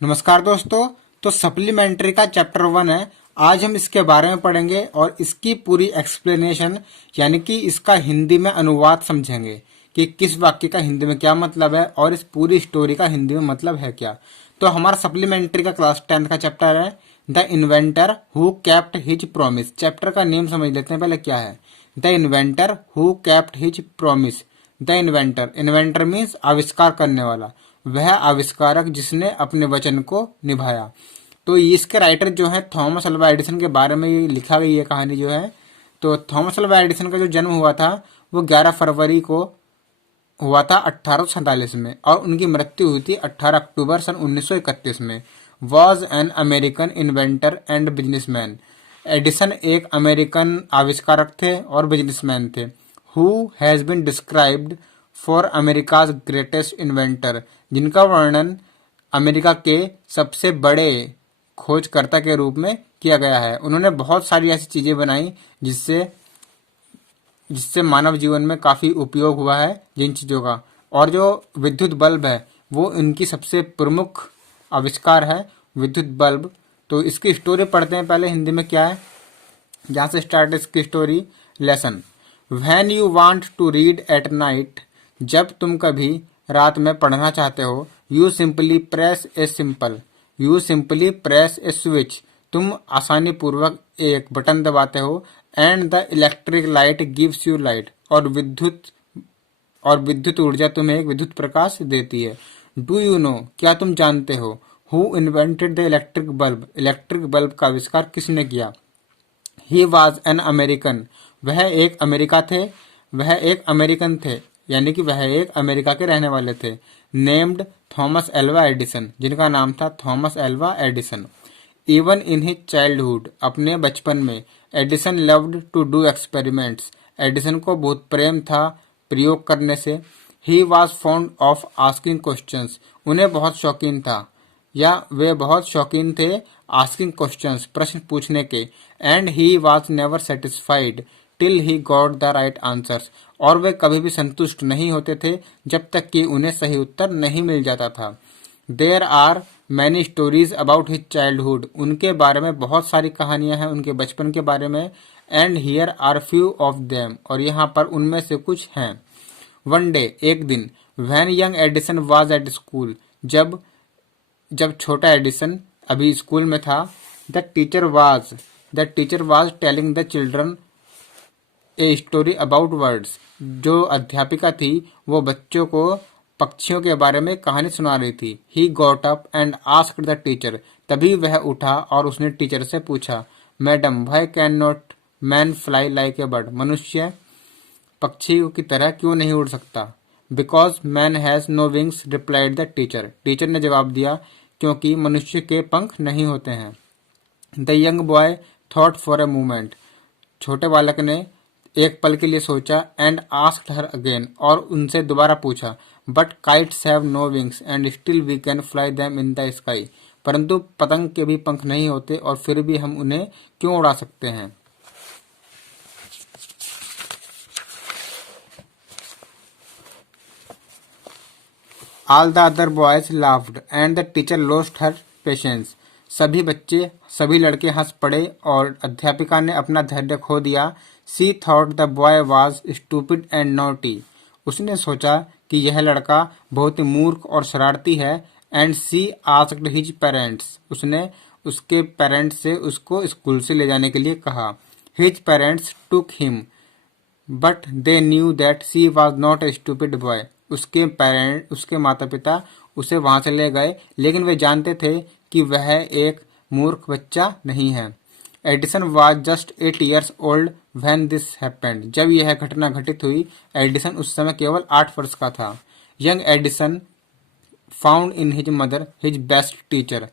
नमस्कार दोस्तों। तो सप्लीमेंट्री का चैप्टर 1 है। आज हम इसके बारे में पढ़ेंगे और इसकी पूरी एक्सप्लेनेशन यानी कि इसका हिंदी में अनुवाद समझेंगे कि किस वाक्य का हिंदी में क्या मतलब है और इस पूरी स्टोरी का हिंदी में मतलब है क्या। तो हमारा सप्लीमेंट्री का क्लास 10 का चैप्टर है the inventor who kept his promise. Chapter का नेम समझ लेते हैं पहले क्या है। The inventor who kept his promise. The inventor, inventor means आविष्कार करने वाला, वह आविष्कारक जिसने अपने वचन को निभाया। तो इसके राइटर जो है थॉमस अल्वा एडिसन के बारे में ये लिखा गई है कहानी जो है। तो थॉमस अल्वा एडिसन का जो जन्म हुआ था वो 11 फरवरी को हुआ था 1847 में और उनकी मृत्यु हुई थी 18 अक्टूबर सन 1931 में। Was an American inventor and businessman. Edison एक अमेरिकन आविष्कारक थे और बिजनेसमैन थे। Who has been described for America's greatest inventor, जिनका वर्णन अमेरिका के सबसे बड़े खोजकर्ता के रूप में किया गया है। उन्होंने बहुत सारी ऐसी चीजें बनाई जिससे जिससे मानव जीवन में काफी उपयोग हुआ है जिन चीजों का। और जो विद्युत बल्ब है वो इनकी सबसे प्रमुख आविष्कार है, विद्युत बल्ब। तो इसकी स्टोरी पढ़ते हैं पहले हिंदी में क्या है। यहाँ से स्टार्ट है इसकी story. Lesson. When you want to read at night, जब तुम कभी रात में पढ़ना चाहते हो, you simply press a switch, तुम आसानी पूर्वक एक बटन दबाते हो। And the electric light gives you light, और विद्युत ऊर्जा तुम्हें एक विद्युत प्रकाश देती है। डू यू नो, क्या तुम जानते हो, who invented the electric bulb, electric bulb का आविष्कार किसने किया। ही वॉज एन अमेरिकन, वह एक अमेरिकन थे यानी कि वह एक अमेरिका के रहने वाले थे। नेम्ड थॉमस एल्वा एडिसन, जिनका नाम था Thomas Alva Edison. Even in his childhood, अपने बचपन में, Edison loved to do experiments, Edison को बहुत प्रेम था प्रयोग करने से। He was fond of asking questions, उन्हें बहुत शौकीन था या वे बहुत शौकीन थे आस्किंग क्वेश्चंस, प्रश्न पूछने के। And he was never satisfied till he got the right answers, और वे कभी भी संतुष्ट नहीं होते थे जब तक कि उन्हें सही उत्तर नहीं मिल जाता था। There are many stories about his childhood, उनके बारे में बहुत सारी कहानियां हैं उनके बचपन के बारे में। And here are few of them, और यहाँ पर उनमें से कुछ हैं। वन डे, एक दिन, when young Edison was at school, जब छोटा एडिसन अभी स्कूल में था। The teacher was telling the children a story about birds, जो अध्यापिका थी वो बच्चों को पक्षियों के बारे में कहानी सुना रही थी। He got up and asked the teacher, तभी वह उठा और उसने टीचर से पूछा, madam why can not man fly like a bird, मनुष्य पक्षी की तरह क्यों नहीं उड़ सकता। Because man has no wings, replied the teacher, teacher ने जवाब दिया क्योंकि मनुष्य के पंख नहीं होते हैं। The young boy thought for a moment, छोटे बालक ने एक पल के लिए सोचा। एंड आस्क्ड हर अगेन, और उनसे दोबारा पूछा, but kites have no wings and still we can fly them in the sky, परंतु पतंग के भी पंख नहीं होते और फिर भी हम उन्हें क्यों उड़ा सकते हैं। All the other boys laughed and the teacher lost her patience. सभी लड़के हंस पड़े और अध्यापिका ने अपना धैर्य खो दिया। She thought the boy was stupid and naughty. उसने सोचा कि यह लड़का बहुत ही मूर्ख और शरारती है। And she asked his parents. उसने उसके पेरेंट्स से उसको स्कूल से ले जाने के लिए कहा। His parents took him. But they knew that she was not a stupid boy, उसके माता पिता उसे वहां से ले गए लेकिन वे जानते थे कि वह एक मूर्ख बच्चा नहीं है। Edison was just 8 years old when this happened, जब यह घटना घटित हुई एडिसन उस समय केवल 8 वर्ष का था। Young Edison found in his mother his best teacher,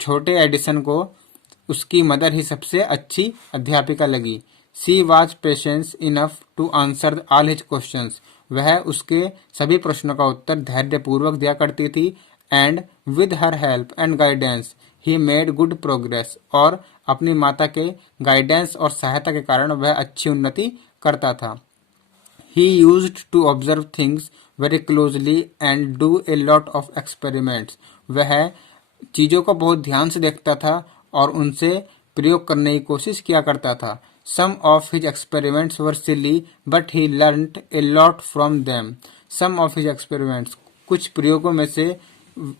छोटे एडिसन को उसकी मदर ही सबसे अच्छी अध्यापिका लगी। She was patience enough to answer all his questions, वह उसके सभी प्रश्नों का उत्तर धैर्यपूर्वक दिया करती थी। And with her help and guidance he made good progress, और अपनी माता के गाइडेंस और सहायता के कारण वह अच्छी उन्नति करता था। He used to observe things very closely and do a lot of experiments, वह चीजों को बहुत ध्यान से देखता था और उनसे प्रयोग करने की कोशिश किया करता था। Some of his experiments were silly but he learned a lot from them. Some of his experiments, कुछ प्रयोगों में से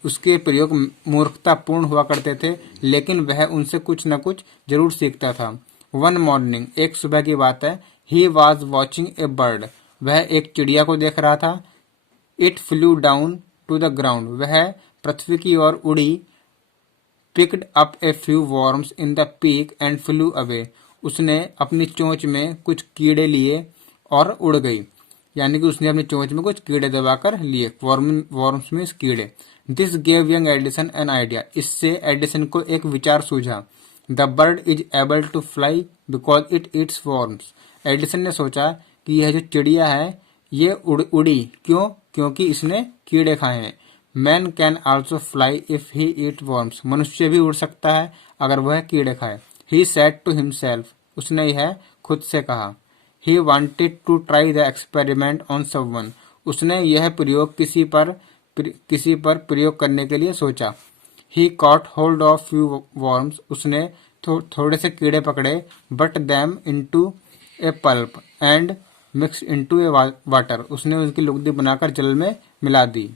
उसके प्रयोग मूर्खतापूर्ण हुआ करते थे, लेकिन वह उनसे कुछ न कुछ जरूर सीखता था। वन मॉर्निंग, एक सुबह की बात है, he was watching a bird, वह एक चिड़िया को देख रहा था। It flew down to the ground, वह पृथ्वी की ओर उड़ी। Picked up a few worms in the beak and flew away, उसने अपनी चोंच में कुछ कीड़े लिए और उड़ गई। यानी कि उसने अपनी चोंच में कुछ कीड़े दबाकर लिए। worms मीन्स कीड़े। This gave young Edison an idea, इससे एडिसन को एक विचार सूझा। The bird is able to fly because it eats worms। Edison ने सोचा कि यह जो चिड़िया है ये उड़ी क्यों, क्योंकि इसने कीड़े खाए हैं। Man can also fly if he eat worms, मनुष्य भी उड़ सकता है अगर वह कीड़े खाए। ही सेड टू हिमसेल्फ, उसने यह खुद से कहा। He wanted to try the experiment on someone, उसने यह प्रयोग किसी पर प्रयोग करने के लिए सोचा। He caught hold of few worms, उसने थोड़े से कीड़े पकड़े। But them into a pulp and mix into a water, उसने उनकी लुगदी बनाकर जल में मिला दी।